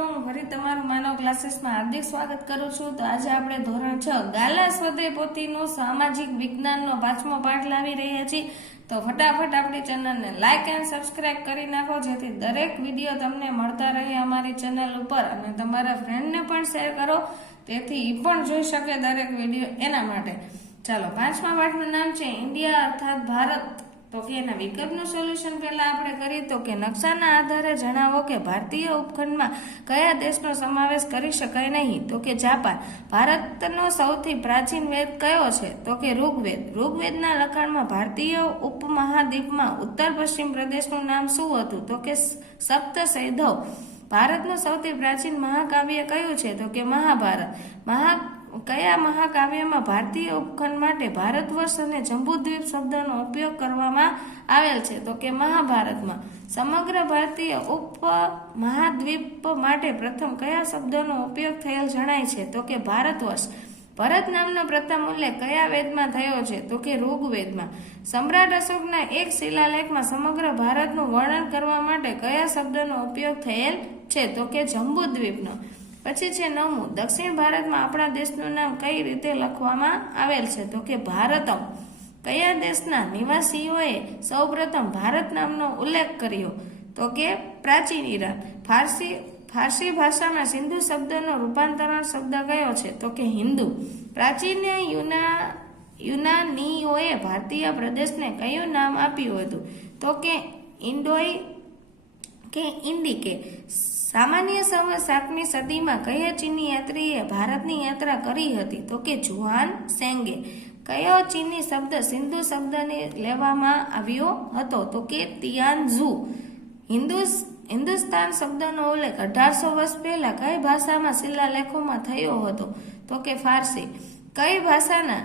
મિત્રો, હું ફરી તમારું માનવ ક્લાસીસમાં હાર્દિક સ્વાગત કરું છું। તો આજે આપણે ધોરણ 6 ગાલા સ્વદેય પોથીનો સામાજિક વિજ્ઞાનનો 5મો પાઠ લાવી રહ્યા છીએ। તો ફટાફટ આપણી ચેનલને લાઈક એન્ડ સબસ્ક્રાઇબ કરી નાખો, જેથી દરેક વિડીયો તમને મળતા રહે અમારી ચેનલ ઉપર, અને તમારા ફ્રેન્ડને પણ શેર કરો, તેથી એ પણ જોઈ શકે દરેક વિડીયો। એના માટે ચાલો, 5મા પાઠનું નામ છે ઇન્ડિયા અર્થાત ભારત। તો કે એના વિકલ્પનું સોલ્યુશન પહેલા આપણે કરીએ તો કે નકશાના આધારે જણાવો કે ભારતીય ઉપખંડમાં કયા દેશનો સમાવેશ કરી શકાય નહીં। તો કે જાપાન। ભારતનો સૌથી પ્રાચીન વેદ કયો છે? તો કે ઋગ્વેદ। ઋગ્વેદના લખાણમાં ભારતીય ઉપમહાદ્વીપમાં ઉત્તર પશ્ચિમ પ્રદેશનું નામ શું હતું? તો કે સપ્ત સૈંધવ। ભારતનું સૌથી પ્રાચીન મહાકાવ્ય કયું છે? તો કે મહાભારત। કયા મહાકાવ્યમાં ભારતીય ઉપખંડ માટે ભારતવર્ષ અને જંબુદ્વીપ શબ્દનો ઉપયોગ કરવામાં આવેલ છે? તો કે મહાભારતમાં। સમગ્ર ભારતીય ઉપમહાદ્વીપ માટે પ્રથમ કયા શબ્દનો ઉપયોગ થયેલ જણાય છે? તો કે ભારતવર્ષ। ભરત નામનો પ્રથમ ઉલ્લેખ કયા વેદમાં થયો છે? તો કે ઋગ્વેદમાં। સમ્રાટ અશોકના એક શિલાલેખમાં સમગ્ર ભારતનું વર્ણન કરવા માટે કયા શબ્દનો ઉપયોગ થયેલ છે? તો કે જંબુદ્વીપનો। પછી છે 9મું, દક્ષિણ ભારતમાં આપણા દેશનું નામ કઈ રીતે લખવામાં આવેલ છે? તો કે ભારતમ। કયા દેશના નિવાસીઓએ સૌપ્રથમ ભારત નામનો ઉલ્લેખ કર્યો? તો કે પ્રાચીન ઈરાન। ફારસી ભાષામાં સિંધુ શબ્દનો રૂપાંતરણ શબ્દ કયો છે? તો કે હિન્દુ। પ્રાચીન યુનાનીઓએ ભારતીય પ્રદેશને કયું નામ આપ્યું હતું? તો કે ઇન્ડોઈ કે ઇન્ડિકે। સામાન્ય 7મી સદીમાં કયા ચીની યાત્રીએ ભારતની યાત્રા કરી હતી? તો કે જુઆન સેંગે। કયો ચીની શબ્દ સિંધુ શબ્દને લેવામાં આવ્યો હતો? તો કે તિયાનઝુ। હિન્દુસ્તાન શબ્દનો ઉલ્લેખ 1800 વર્ષ પહેલા કઈ ભાષામાં શિલાલેખોમાં થયો હતો? તો કે ફારસી। કઈ ભાષાના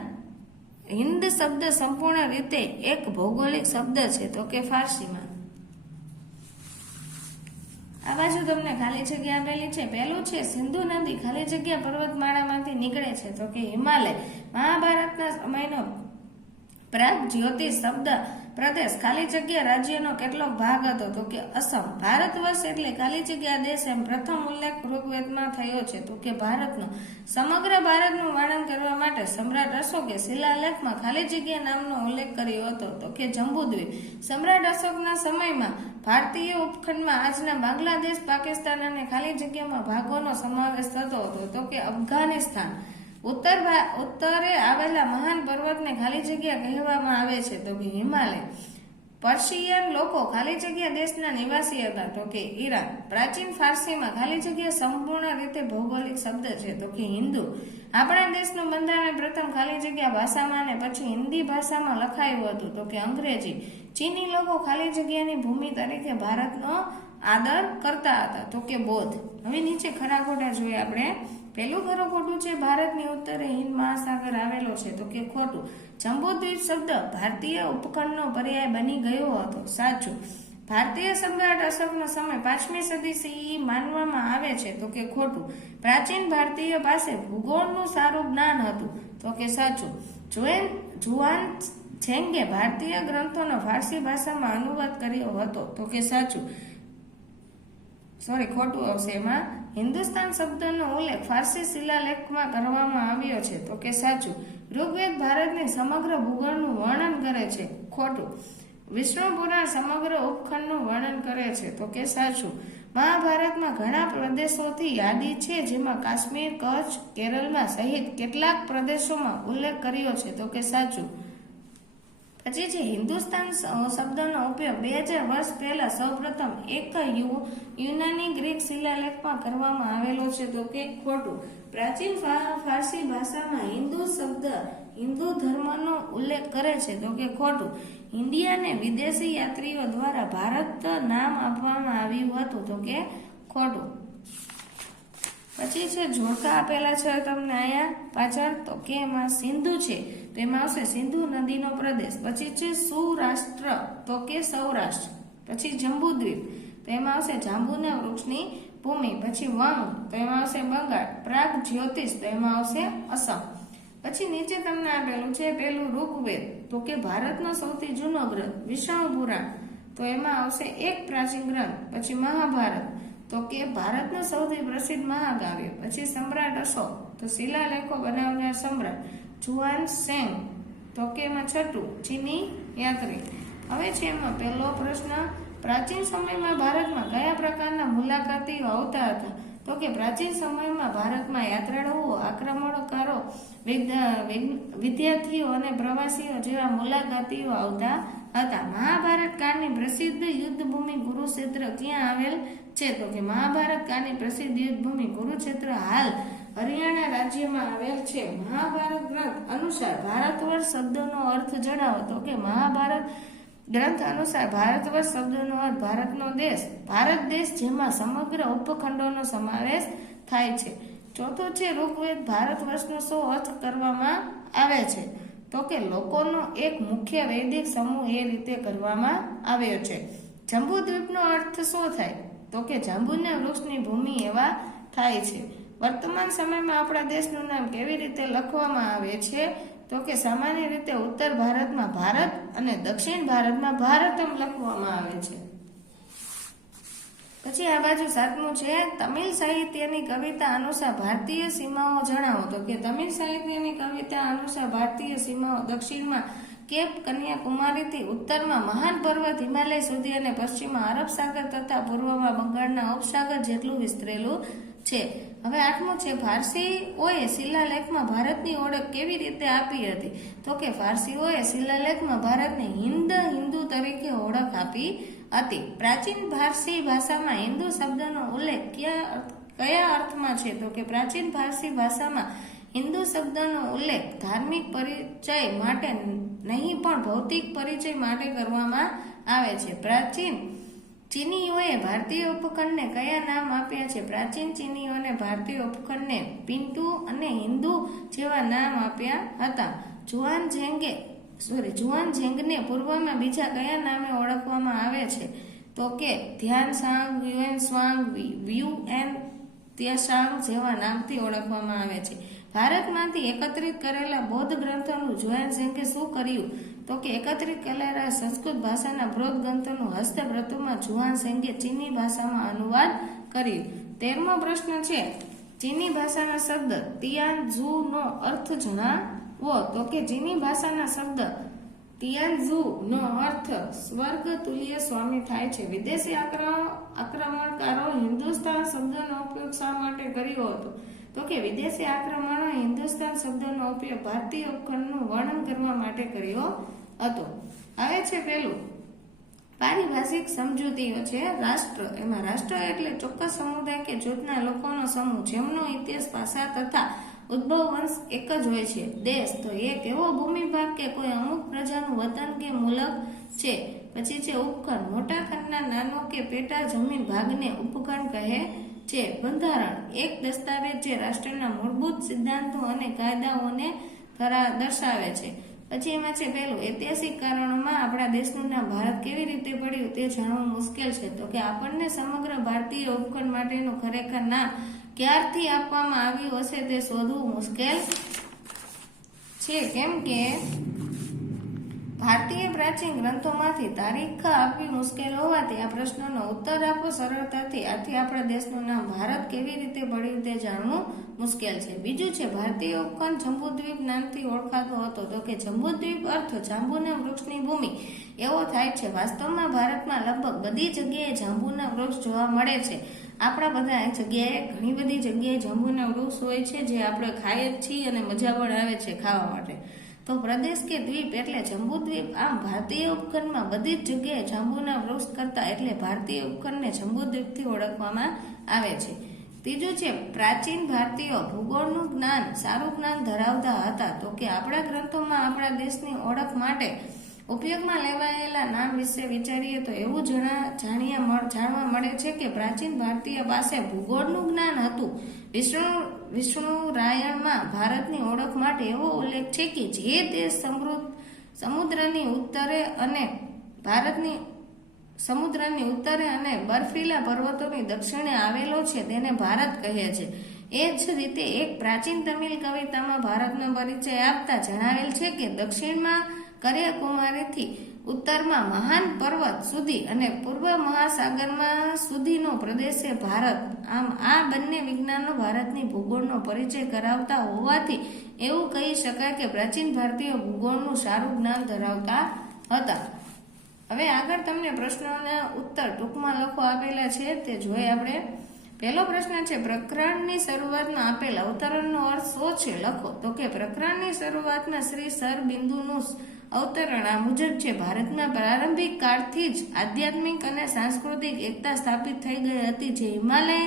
હિન્દ શબ્દ સંપૂર્ણ રીતે એક ભૌગોલિક શબ્દ છે? તો કે ફારસીમાં। આ બાજુ તમને ખાલી જગ્યા આપેલી છે। પહેલું છે સિંધુ નદી ખાલી જગ્યા પર્વતમાળામાંથી નીકળે છે? તો કે હિમાલય। મહાભારતના સમયનો પ્રાગ જ્યોતિષ શબ્દ પ્રદેશ ખાલી જગ્યા રાજ્યનો કેટલો ભાગ હતો? તો કે અસમ। ભારત વર્ષ એટલે ખાલી જગ્યા દેશ એમ પ્રથમ ઉલ્લેખ ઋગ્વેદમાં થયો છે? તો કે ભારતનો। સમગ્ર ભારતનું વર્ણન કરવા માટે સમ્રાટ અશોકે શિલાલેખમાં ખાલી જગ્યા નામનો ઉલ્લેખ કર્યો હતો? તો કે જંબુદ્વીપ। સમ્રાટ અશોકના સમયમાં ભારતીય ઉપખંડમાં આજના બાંગ્લાદેશ, પાકિસ્તાન અને ખાલી જગ્યામાં ભાગોનો સમાવેશ થતો હતો? તો કે અફઘાનિસ્તાન। ઉત્તરે આવેલા મહાન પર્વતને ખાલી જગ્યા કહેવામાં આવે છે? તો કે હિમાલય। પર્શિયન લોકો ખાલી જગ્યા દેશના નિવાસી હતા? તો કે ઈરાન। પ્રાચીન ફારસીમાં ખાલી જગ્યા સંપૂર્ણ રીતે ભૌગોલિક શબ્દ છે? તો કે હિન્દુ। આપણા દેશનું બંધારણ પ્રથમ ખાલી જગ્યા ભાષામાં અને પછી હિન્દી ભાષામાં લખાયું હતું? તો કે અંગ્રેજી। ચીની લોકો ખાલી જગ્યાની ભૂમિ તરીકે ભારતનો આદર કરતા હતા? તો કે બૌદ્ધ। હવે નીચે ખરા ખોટા જોઈએ આપણે। પહેલું ખરું ખોટું છે ભારતની ઉત્તરે હિન્દ મહાસાગર આવેલો છે? તો કે ખોટું। જંબુદ્વીપ શબ્દ ભારતીય ઉપખંડનો પર્યાય બની ગયો હતો? સાચું। ભારતીય સમ્રાટ અશોકનો સમય 5મી સદી CE માનવામાં આવે છે? તો કે ખોટું। પ્રાચીન ભારતીય પાસે ભૂગોળનું સારું જ્ઞાન હતું? તો કે સાચું। જુઆન ઝેંગે ભારતીય ગ્રંથોનો ફારસી ભાષામાં અનુવાદ કર્યો હતો? તો કે સાચું। ખોટું આવશે એમાં। હિન્દુસ્તાન શબ્દનો ઉલ્લેખ ફારસી શિલાલેખમાં કરવામાં આવ્યો છે? તો કે સાચું। ઋગ્વેદ ભારતની સમગ્ર ભૂગોળનું વર્ણન કરે છે? ખોટું। વિષ્ણુ પુરાણ સમગ્ર ઉપખંડનું વર્ણન કરે છે? તો કે સાચું। મહાભારતમાં ઘણા પ્રદેશોથી યાદી છે, જેમાં કાશ્મીર, કચ્છ, કેરળમાં સહિત કેટલાક પ્રદેશોમાં ઉલ્લેખ કર્યો છે? તો કે સાચું। પછી છે હિન્દુસ્તાન શબ્દનો ઉપયોગ 2000 વર્ષ પહેલા સૌપ્રથમ એક યુનાની ગ્રીક શિલાલેખમાં કરવામાં આવેલો છે? તો કે ખોટું। પ્રાચીન ફારસી ભાષામાં હિન્દુ શબ્દ હિન્દુ ધર્મનો ઉલ્લેખ કરે છે? તો કે ખોટું। ઇન્ડિયાને વિદેશી યાત્રીઓ દ્વારા ભારત નામ આપવામાં આવ્યું હતું? તો કે ખોટું। પછી છે જોડકા આપેલા છે તમને અહીંયા પાછળ। તો કે એમાં સિંધુ છે તો એમાં આવશે સિંધુ નદીનો પ્રદેશ। પછી છે સૌરાષ્ટ્ર તો કે સૌરાષ્ટ્ર। પછી જંબુદ્વીપ તો એમાં આવશે જાંબુના વૃક્ષની ભૂમિ। પછી વંગ તો એમાં આવશે બંગાળ। પ્રાગ જ્યોતિષ તો એમાં આવશે અસમ। પછી નીચે તમને આપેલું છે પેલું ઋગ્વેદ તો કે ભારતનો સૌથી જૂનો ગ્રંથ। વિષ્ણુ પુરાણ તો એમાં આવશે એક પ્રાચીન ગ્રંથ। પછી મહાભારત તો તો કે ભારતનું સૌથી પ્રસિદ્ધ મહાકાવ્ય. પછી સમ્રાટ અશોક, તો શિલાલેખો બનાવનાર સમ્રાટ જુઆન સેંગ, તો કે એમાં છઠ્ઠું ચીની યાત્રી. હવે છે એમાં પહેલો પ્રશ્ન, પ્રાચીન સમયમાં ભારતમાં કયા પ્રકારના મુલાકાતીઓ આવતા હતા? તો કે પ્રાચીન સમયમાં ભારતમાં યાત્રાળુઓ, આક્રમણકારો, વિદ્યાર્થીઓ અને પ્રવાસીઓ જેવા મુલાકાતીઓ આવતા હતા. મહાભારત કાળની પ્રસિદ્ધ યુદ્ધભૂમિ કુરુક્ષેત્ર ક્યાં આવેલ છે? તો કે મહાભારત કાળની પ્રસિદ્ધ યુદ્ધભૂમિ કુરુક્ષેત્ર હાલ હરિયાણા રાજ્યમાં આવેલ છે. મહાભારત ગ્રંથ અનુસાર ભારત વર્ષ શબ્દનો અર્થ જણાવો. તો કે મહાભારત ગ્રંથ અનુસાર ભારત વર્ષ શબ્દનો અર્થ ભારતનો દેશ, ભારત દેશ જેમાં સમગ્ર ઉપખંડોનો સમાવેશ થાય છે. ચોથું છે ઋગ્વેદ ભારત વર્ષનો શો અર્થ કરવામાં આવે છે? તો કે લોકોનો એક મુખ્ય વૈદિક સમૂહ એ રીતે કરવામાં આવ્યો છે. જંબુદ્વીપનો અર્થ શું થાય? તો કે જાંબુના વૃક્ષની ભૂમિ એવા થાય છે. વર્તમાન સમયમાં આપણા દેશનું નામ કેવી રીતે લખવામાં આવે છે? તો કે સામાન્ય રીતે ઉત્તર ભારતમાં ભારત અને દક્ષિણ ભારતમાં ભારતમ લખવામાં આવે છે. પછી આ બાજુ સાતમું છે તમિલ સાહિત્યની કવિતા અનુસાર ભારતીય સીમાઓ જણાવો. તો કે તમિલ સાહિત્યની કવિતા અનુસાર ભારતીય સીમાઓ દક્ષિણમાં કેપ કન્યાકુમારીથી, ઉત્તરમાં મહાન પર્વત હિમાલય સુધી અને પશ્ચિમમાં અરબ સાગર તથા પૂર્વમાં બંગાળના ઉપસાગર જેટલું વિસ્તરેલું છે. હવે આઠમું છે ફારસીઓએ શિલાલેખમાં ભારતની ઓળખ કેવી રીતે આપી હતી? તો કે ફારસીઓએ શિલાલેખમાં ભારતને હિન્દુ તરીકે ઓળખ આપી હતી. પ્રાચીન ફારસી ભાષામાં હિન્દુ શબ્દનો ઉલ્લેખ કયા અર્થમાં છે? તો કે પ્રાચીન ફારસી ભાષામાં હિન્દુ શબ્દનો ઉલ્લેખ ધાર્મિક પરિચય માટે નહીં પણ ભૌતિક પરિચય માટે કરવામાં આવે છે. પ્રાચીન ચીનીઓએ ભારતીય ઉપખંડને કયા નામ આપ્યા છે? પ્રાચીન ચીનીઓને ભારતીય ઉપખંડને પિન્ટુ અને હિન્દુ જેવા નામ આપ્યા હતા. જુઆનઝેંગને પૂર્વમાં બીજા કયા નામે ઓળખવામાં આવે છે? તો કે ધ્યાનસાંગ, યુએનસ્વાંગ, વ્યુએન ત્યાસાંગ જેવા નામથી ઓળખવામાં આવે છે. ભારતમાંથી એકત્રિત કરેલા બૌદ્ધ ગ્રંથોનું જુઆનઝેંગે શું કર્યું? તો કે એકત્રિત કરેલા સંસ્કૃત ભાષાના બૌદ્ધ ગ્રંથોનું હસ્તપ્રતોમાં જુઆનઝેંગે ચીની ભાષામાં અનુવાદ કર્યું. 13મો પ્રશ્ન છે ચીની ભાષાના શબ્દ તિયાનઝુ નો અર્થ જણાવો. તો કે ચીની ભાષાના શબ્દ તિયાનઝુ નો અર્થ સ્વર્ગ તુલ્ય સ્વામી થાય છે. વિદેશી આક્રમણકારો હિન્દુસ્તાન શબ્દનો ઉપયોગ શા માટે કર્યો હતો? તો કે વિદેશી આક્રમણો હિન્દુસ્તાન શબ્દનો ઉપયોગ ભારતીય ઉપખંડનું વર્ણન કરવા માટે કર્યો હતો. હવે છે પેલું પારિભાષિક સમજૂતીઓ છે રાષ્ટ્ર. એમાં રાષ્ટ્ર એટલે ચોક્કસ સમુદાય કે જૂથના લોકોનો સમૂહ જેમનો ઇતિહાસ, ભાષા તથા ઉદ્ભવ વંશ એક જ હોય છે. દેશ તો એક એવો ભૂમિભાગ કે કોઈ અમુક પ્રજાનું વતન કે મુલક છે. પછી છે ઉપખંડ, મોટા ખંડના નાનો કે પેટા જમીન ભાગને ઉપખંડ કહે છે. બંધારણ એક દસ્તાવેજ જે રાષ્ટ્રના મૂળભૂત સિદ્ધાંતો અને કાયદાઓને દર્શાવે છે. પછી એમાં છે પહેલું ઐતિહાસિક કારણોમાં આપણા દેશનું નામ ભારત કેવી રીતે પડ્યું તે જાણવું મુશ્કેલ છે. તો કે આપણને સમગ્ર ભારતીય ઉપખંડ માટેનું ખરેખર નામ ક્યારથી આપવામાં આવ્યું હશે તે શોધવું મુશ્કેલ છે, કેમ કે ભારતીય પ્રાચીન ગ્રંથોમાંથી તારીખ આપવી મુશ્કેલ હોવાથી આ પ્રશ્નનો ઉત્તર આપવો સરળતાથી. આથી આપણા દેશનું નામ ભારત કેવી રીતે પડ્યું તે જાણવું મુશ્કેલ છે. બીજું છે ભારતીય ઉપખંડ જંબુદ્વીપ નામથી ઓળખાતો હતો. તો કે જંબુદ્વીપ અર્થ જાંબુના વૃક્ષની ભૂમિ એવો થાય છે. વાસ્તવમાં ભારતમાં લગભગ બધી જગ્યાએ જાંબુના વૃક્ષ જોવા મળે છે. આપણા બધા જગ્યાએ ઘણી બધી જગ્યાએ જાંબુના વૃક્ષ હોય છે જે આપણે ખાઈએ જ છીએ અને મજા પણ આવે છે ખાવા માટે. તો પ્રદેશ કે દ્વીપ એટલે જંબુદ્વીપ. આમ ભારતીય ઉપખંડમાં બધી જ જગ્યાએ જાંબુના વૃક્ષ કરતા એટલે ભારતીય ઉપખંડને જંબુદ્વીપથી ઓળખવામાં આવે છે. ત્રીજું છે પ્રાચીન ભારતીયો ભૂગોળનું જ્ઞાન, સારું જ્ઞાન ધરાવતા હતા. તો કે આપણા ગ્રંથોમાં આપણા દેશની ઓળખ માટે ઉપયોગમાં લેવાયેલા નામ વિશે વિચારીએ તો એવું જાણવા મળે છે કે પ્રાચીન ભારતીય પાસે ભૂગોળનું જ્ઞાન હતું. વિષ્ણુ રાયણમાં ભારતની ઓળખ માટે એવો ઉલ્લેખ છે કે જે દેશ સમુદ્રની ઉત્તરે અને બર્ફીલા પર્વતોની દક્ષિણે આવેલો છે તેને ભારત કહે છે. એ જ રીતે એક પ્રાચીન તમિલ કવિતામાં ભારતનો પરિચય આપતા જણાવેલ છે કે દક્ષિણમાં કન્યાકુમારીથી ઉત્તરમાં મહાન પર્વત સુધી અને પૂર્વ મહાસાગરમાં સુધીનો પ્રદેશ છે ભારત. આમ આ બંને વિજ્ઞાનો ભારતની ભૂગોળનો પરિચય કરાવતા હોવાથી એવું કહી શકાય કે પ્રાચીન ભારતીય ભૂગોળનું સારું જ્ઞાન ધરાવતા હતા. હવે આગળ તમને પ્રશ્નોના ઉત્તર ટૂંકમાં લખો આપેલા છે તે જોઈએ આપણે. પહેલો પ્રશ્ન છે, પ્રકરણની શરૂઆતમાં આપેલ અવતરણનો અર્થ શું છે? લખો. તો કે પ્રકરણની શરૂઆતમાં શ્રી સર બિંદુનું અવતરણ આ મુજબ છે: ભારતમાં પ્રારંભિક કાળથી જ આધ્યાત્મિક અને સાંસ્કૃતિક એકતા સ્થાપિત થઈ ગઈ હતી, જે હિમાલય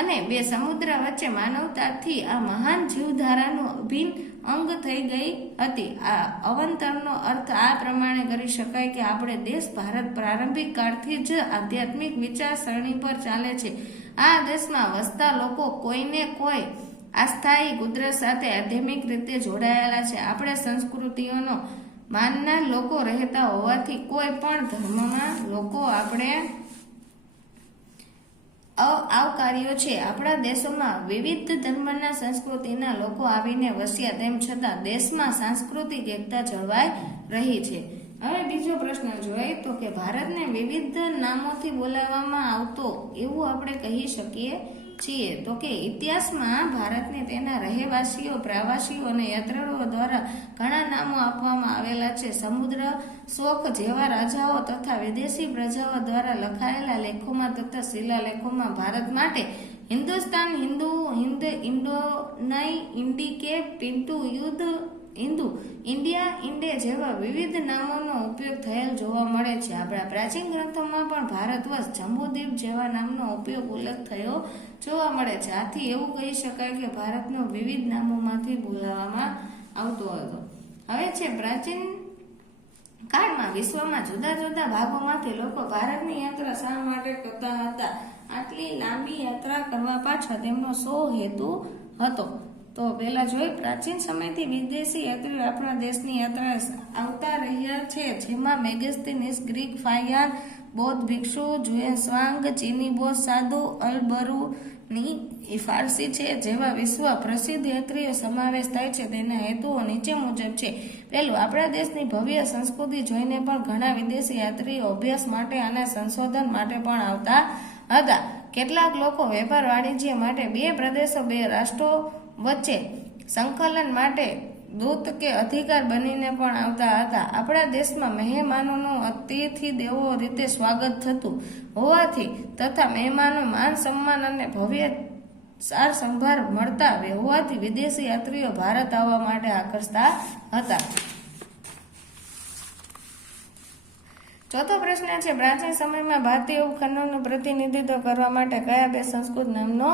અને બે સમુદ્ર વચ્ચે માનવતાથી આ મહાન જીવધારાનું અભિન્ન અંગ થઈ ગઈ હતી. આ અવતરણનો અર્થ આ પ્રમાણે કરી શકાય કે આપણે દેશ ભારત પ્રારંભિક કાળથી જ આધ્યાત્મિક વિચારસરણી પર ચાલે છે. આ દેશમાં વસતા લોકો કોઈને કોઈ અસ્થાયી કુદરત સાથે આધ્યાત્મિક રીતે જોડાયેલા છે. આપણે સંસ્કૃતિઓનો માનનાર લોકો રહેતા હોવાથી કોઈ પણ ધર્મમાં લોકો આપણે આવકાર્યો છે. આપણા દેશોમાં વિવિધ ધર્મના સંસ્કૃતિના લોકો આવીને વસ્યા, તેમ છતાં દેશમાં સાંસ્કૃતિક એકતા જળવાઈ રહી છે. હવે બીજો પ્રશ્ન જોઈએ તો કે ભારતને વિવિધ નામોથી બોલાવવામાં આવતો એવું આપણે કહી શકીએ છીએ. તો કે ઇતિહાસમાં ભારતને તેના રહેવાસીઓ, પ્રવાસીઓ અને યાત્રાળુઓ દ્વારા ઘણા નામો આપવામાં આવેલા છે. સમુદ્ર શોખ જેવા રાજાઓ તથા વિદેશી પ્રજાઓ દ્વારા લખાયેલા લેખોમાં તથા શિલાલેખોમાં ભારત માટે હિન્દુસ્તાન, હિન્દુ, હિન્દ, ઇન્ડોનાઈ, ઇન્ડિકે, પિન્ટુ, યુદ્ધ, હિન્દુ, ઇન્ડિયા, ઇન્ડે જેવા વિવિધ નામોનો ઉપયોગ થયેલ જોવા મળે છે. આપણા પ્રાચીન ગ્રંથોમાં પણ ભારતવર્ષ, જંબુદ્વીપ જેવા નામનો ઉપયોગ ઉલ્લેખ થયો જોવા મળે છે. આથી એવું કહી શકાય કે ભારતનો વિવિધ નામોમાંથી બોલાવવામાં આવતો હતો. હવે છે, પ્રાચીન કાળમાં વિશ્વમાં જુદા જુદા ભાગોમાંથી લોકો ભારતની યાત્રા શા માટે કરતા હતા? આટલી લાંબી યાત્રા કરવા પાછળ તેમનો શો હેતુ હતો? તો પહેલા જોઈ, પ્રાચીન સમયથી વિદેશી યાત્રીઓ આપણા દેશની યાત્રા આવતા રહ્યા છે, જેમાં મેગસ્તીનિસ, ગ્રીક ફાયન, બૌદ્ધ ભિક્ષુ, ઝુએન્સ્વાંગ, ચીની બોસ સાધુ, અલબરુની ફારસી છે જેવા વિશ્વ પ્રસિદ્ધ યાત્રીઓ સમાવેશ થાય છે. તેના હેતુઓ નીચે મુજબ છે. પહેલું, આપણા દેશની ભવ્ય સંસ્કૃતિ જોઈને પણ ઘણા વિદેશી યાત્રીઓ અભ્યાસ માટે અને સંશોધન માટે પણ આવતા હતા. કેટલાક લોકો વેપાર વાણિજ્ય માટે બે પ્રદેશો, બે રાષ્ટ્રો વચ્ચે સંકલન માટે દૂત કે અધિકાર બનીને પણ આવતા હતા. આપણા દેશમાં મહેમાનોનું અતિથિ દેવો રીતે સ્વાગત થતું હોવાથી તથા મહેમાનો માન સન્માન અને ભવ્ય સાર સંભાર મળતા હોવાથી વિદેશી યાત્રીઓ ભારત આવવા માટે આકર્ષતા હતા. ચોથો પ્રશ્ન છે, પ્રાચીન સમયમાં ભારતીય ઉપખંડોનું પ્રતિનિધિત્વ કરવા માટે કયા બે સંસ્કૃત નામનો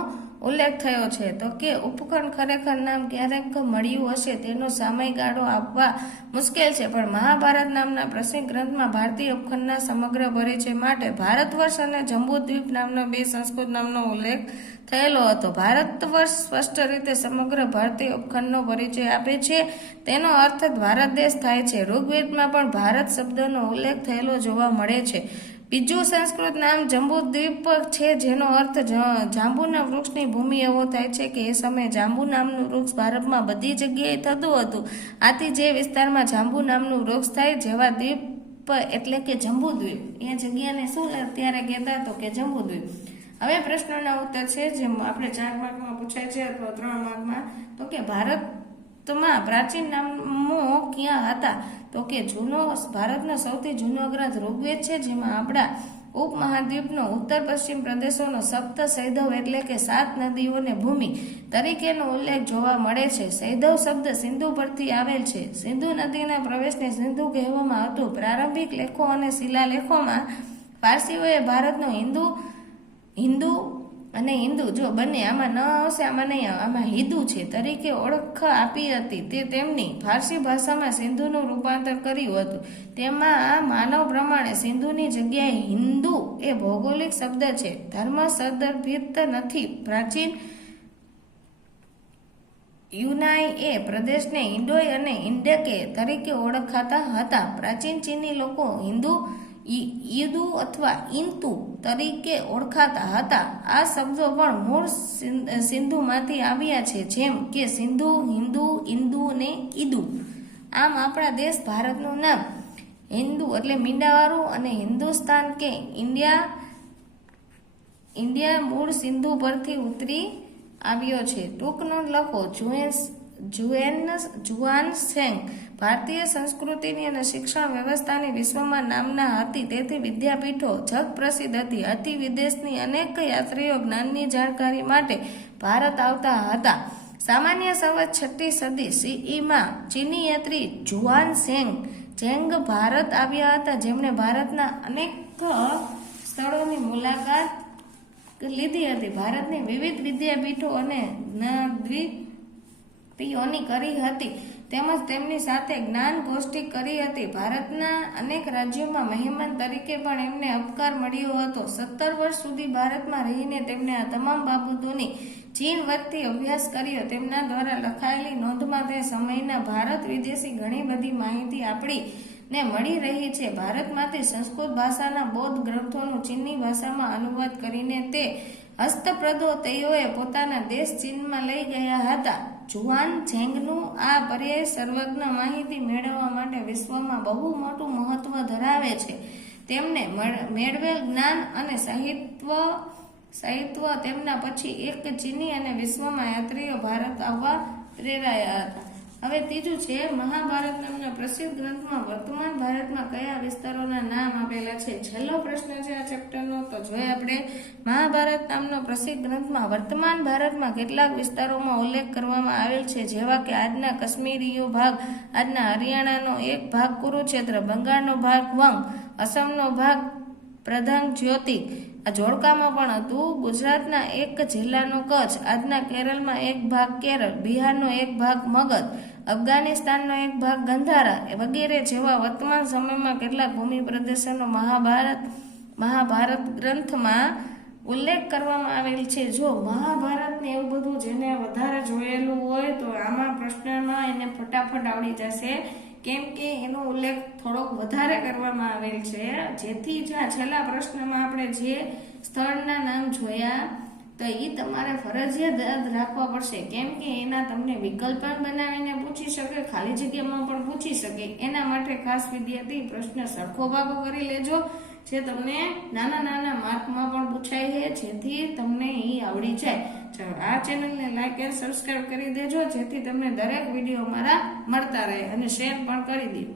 ઉલ્લેખ થયો છે? તો કે ઉપખંડ ખરેખર નામ ક્યારેક મળ્યું હશે તેનો સમયગાળો આપવા મુશ્કેલ છે, પણ મહાભારત નામના પ્રસિદ્ધ ગ્રંથમાં ભારતીય ઉપખંડના સમગ્ર પરિચય માટે ભારતવર્ષ અને જંબુદ્વીપ નામના બે સંસ્કૃત નામનો ઉલ્લેખ થયેલો હતો. ભારતવર્ષ સ્પષ્ટ રીતે સમગ્ર ભારતીય ઉપખંડનો પરિચય આપે છે. તેનો અર્થ જ ભારત દેશ થાય છે. ઋગ્વેદમાં પણ ભારત શબ્દનો ઉલ્લેખ થયેલો જોવા મળે છે. બીજું સંસ્કૃત નામ જંબુદ્વીપ છે, જેનો અર્થ જાંબુના વૃક્ષની ભૂમિ એવો થાય છે કે એ સમયે જાંબુ નામનું વૃક્ષ ભારતમાં બધી જગ્યાએ થતું હતું. આથી જે વિસ્તારમાં જાંબુ નામનું વૃક્ષ થાય જેવા દ્વીપ એટલે કે જંબુદ્વીપ, એ જગ્યાને શું ત્યારે કહેતા તો કે જંબુદ્વીપ. હવે પ્રશ્નોના ઉત્તર છે, જેમ આપણે 4 માર્કમાં પૂછાય છે અથવા 3 માર્કમાં. તો કે ભારતમાં પ્રાચીન નામો ક્યાં હતા? તો કે ભારતનો સૌથી જૂનો ગ્રંથ ઋગ્વેદ છે, જેમાં આપણા ઉપમહાદ્વીપનો ઉત્તર પશ્ચિમ પ્રદેશોનો સપ્ત સૈંધવ એટલે કે 7 નદીઓને ભૂમિ તરીકેનો ઉલ્લેખ જોવા મળે છે. સૈંધવ શબ્દ સિંધુ પરથી આવેલ છે. સિંધુ નદીના પ્રવેશને સિંધુ કહેવામાં હતું. પ્રારંભિક લેખો અને શિલાલેખોમાં પારસીઓએ ભારતનો હિન્દુ અને હિન્દુ જો બંને આમાં ન આવશે, આમાં નહીં, આમાં હિન્દુ છે તરીકે ઓળખ આપી હતી. તે તેમની ફારસી ભાષામાં સિંધુનું રૂપાંતર કર્યું હતું. તેમાં માનવ પ્રમાણે સિંધુની જગ્યાએ હિન્દુ એ ભૌગોલિક શબ્દ છે, ધર્મ સંદર્ભિત નથી. પ્રાચીન યુનાઈ એ પ્રદેશને ઇન્ડોય અને ઇન્ડકે તરીકે ઓળખાતા હતા. પ્રાચીન ચીની લોકો ઈદુ અથવા ઇન્તુ તરીકે ઓળખાતા હતા. આ શબ્દો પણ મૂળ સિંધુમાંથી આવ્યા છે, જેમ કે સિંધુ, હિન્દુ, ઇન્દુ ને ઈદુ. આમ આપણા દેશ ભારતનું નામ હિન્દુ એટલે મીંડાવાળું અને હિન્દુસ્તાન કે ઇન્ડિયા મૂળ સિંધુ પરથી ઉતરી આવ્યો છે. ટૂંક નોંધ લખો. જુઆનશેંગ ભારતીય સંસ્કૃતિની અને શિક્ષણ વ્યવસ્થાની વિશ્વમાં નામના હતી, તેથી વિદ્યાપીઠો જગ પ્રસિદ્ધ હતી. અતિ વિદેશની અનેક યાત્રીઓ જ્ઞાનની જાણકારી માટે ભારત આવતા હતા. સામાન્ય સંવત 6ઠી સદી સીઈમાં ચીની યાત્રી જુઆનશેંગ ભારત આવ્યા હતા, જેમણે ભારતના અનેક સ્થળોની મુલાકાત લીધી હતી. ભારતની વિવિધ વિદ્યાપીઠો અને જ્ઞાનદ્વીપીઓની કરી હતી, તેમજ તેમની સાથે જ્ઞાન ગોષ્ઠી કરી હતી. ભારતના અનેક રાજ્યોમાં મહેમાન તરીકે પણ એમને અપકાર મળ્યો હતો. 17 વર્ષ સુધી ભારતમાં રહીને તેમણે આ તમામ બાબતોની ચીન વતથી અભ્યાસ કર્યો. તેમના દ્વારા લખાયેલી નોંધમાં તે સમયના ભારત વિદેશી ઘણી બધી માહિતી આપણીને મળી રહી છે. ભારતમાંથી સંસ્કૃત ભાષાના બૌદ્ધ ગ્રંથોનું ચીની ભાષામાં અનુવાદ કરીને તે હસ્તપ્રદો તેઓએ પોતાના દેશ ચીનમાં લઈ ગયા હતા. જુઆનશેંગનું આ પર્યાય સર્વજ્ઞ માહિતી મેળવવા માટે વિશ્વમાં બહુ મોટું મહત્વ ધરાવે છે. તેમને મેળવેલ જ્ઞાન અને સાહિત્ય તેમના પછી એક ચીની અને વિશ્વમાં યાત્રીઓ ભારત આવવા પ્રેરાયા હતા. હવે ત્રીજું છે, મહાભારત નામના પ્રસિદ્ધ ગ્રંથમાં વર્તમાન ભારતમાં કયા વિસ્તારોના નામ આપેલા છે. છેલ્લો પ્રશ્ન છે આ ચેપ્ટરનો. તો જોઈએ આપણે, મહાભારત નામનો પ્રસિદ્ધ ગ્રંથમાં વર્તમાન ભારતમાં કેટલાક વિસ્તારોમાં ઉલ્લેખ કરવામાં આવેલ છે, જેવા કે આજના કાશ્મીરીયો ભાગ, આજના હરિયાણાનો એક ભાગ કુરુક્ષેત્ર, બંગાળનો ભાગ વંગ, અસમનો ભાગ પ્રધાન જ્યોતિ. આ જોડકામાં પણ હતું. ગુજરાતના એક જિલ્લાનો કચ્છ, આજના કેરળમાં એક ભાગ કેરળ, બિહારનો એક ભાગ મગધ, અફઘાનિસ્તાનનો એક ભાગ ગંધારા વગેરે જેવા વર્તમાન સમયમાં કેટલાક ભૂમિ પ્રદેશોનો મહાભારત ગ્રંથમાં ઉલ્લેખ કરવામાં આવેલ છે. જો મહાભારત ને એવું બધું જેને વધારે જોયેલું હોય તો આમાં પ્રશ્નમાં એને ફટાફટ આવડી જશે, કેમ કે એનો ઉલ્લેખ થોડોક વધારે કરવામાં આવેલ છે. જેથી જ આ છેલ્લા પ્રશ્નમાં આપણે જે સ્થળના નામ જોયા તો એ તમારે ફરજિયાત યાદ રાખવા પડશે, કેમ કે એના તમને વિકલ્પ પણ બનાવીને પૂછી શકે, ખાલી જગ્યામાં પણ પૂછી શકે. એના માટે ખાસ વિદ્યાર્થી પ્રશ્ન સરખો ભાગો કરી લેજો, જે તમને નાના નાના માર્કમાં પણ પૂછાય છે, જેથી તમને એ આવડી જાય. ચાલો, આ ચેનલને લાઈક અને સબસ્ક્રાઈબ કરી દેજો, જેથી તમને દરેક વિડીયો મારા મળતા રહે, અને શેર પણ કરી દેજો.